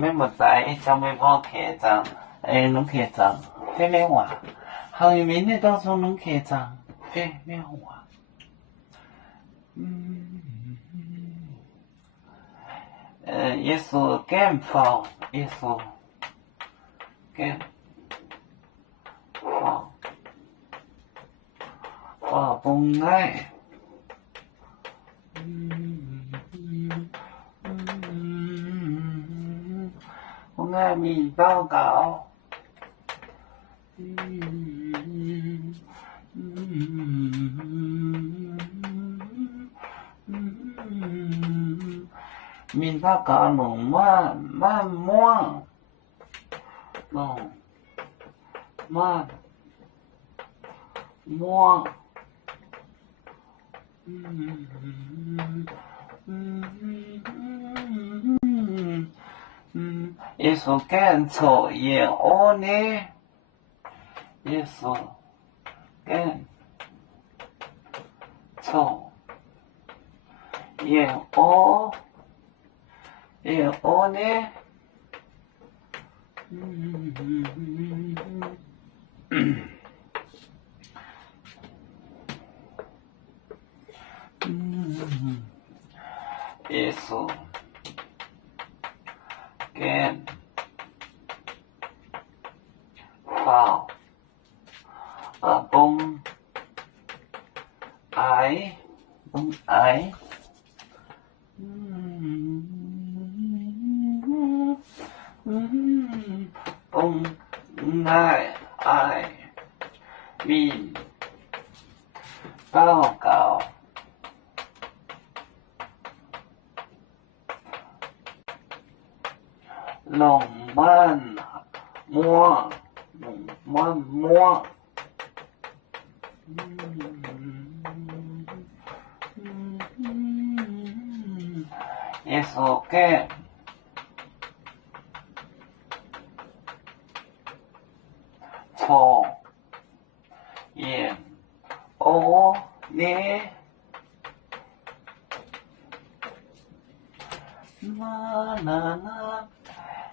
mấy một tại trong mấy bao kẻ rằng nó kẻ rằng phê mê hỏa hàng mình này đó trong nó kẻ rằng phê mê hỏa Yesu kem phao Yesu kem phao phao bông ngay hôm nay mình báo cáo mình báo cáo một ma muông muông Yesu干错也恶呢Yesu干错也恶呢Yesu干phao bông ái bông ngại ai mình báo cáo lòng man mua Yesu kem错也恶呢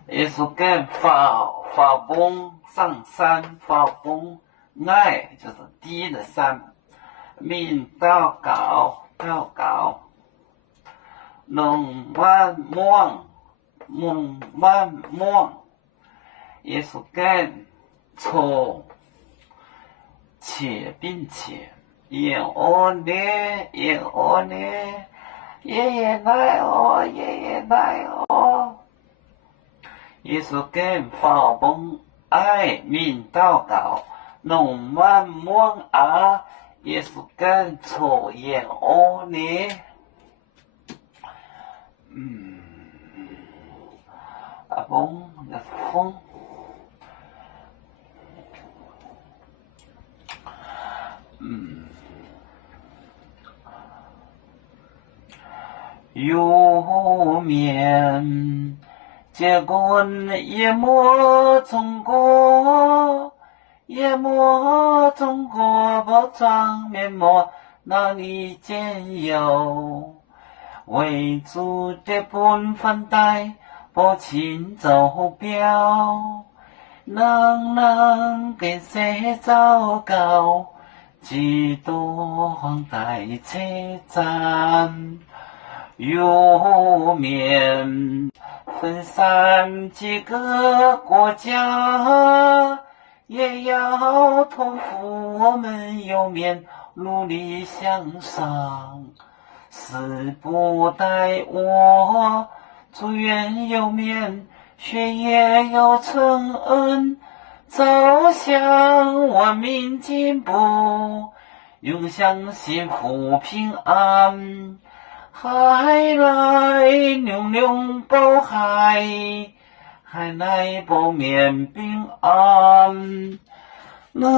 Yesu kem法崩上山法崩爱就是低的山命祷告龙万梦Yesu kem 错且并且也恶呢爷爷奶哦Yesu kem phao bông ai mình祷告龙万梦Yesu kem 错也恶呢bông là phong有面结棍夜幕中国包装面膜哪里见有为主的本分带不请走标能给谁糟糕几多黄带车站有面分散几个国家也要托付我们有面努力向上死不待我祝愿有面学业有成恩走向文明进步永享幸福平安海来牛保海来保面平安来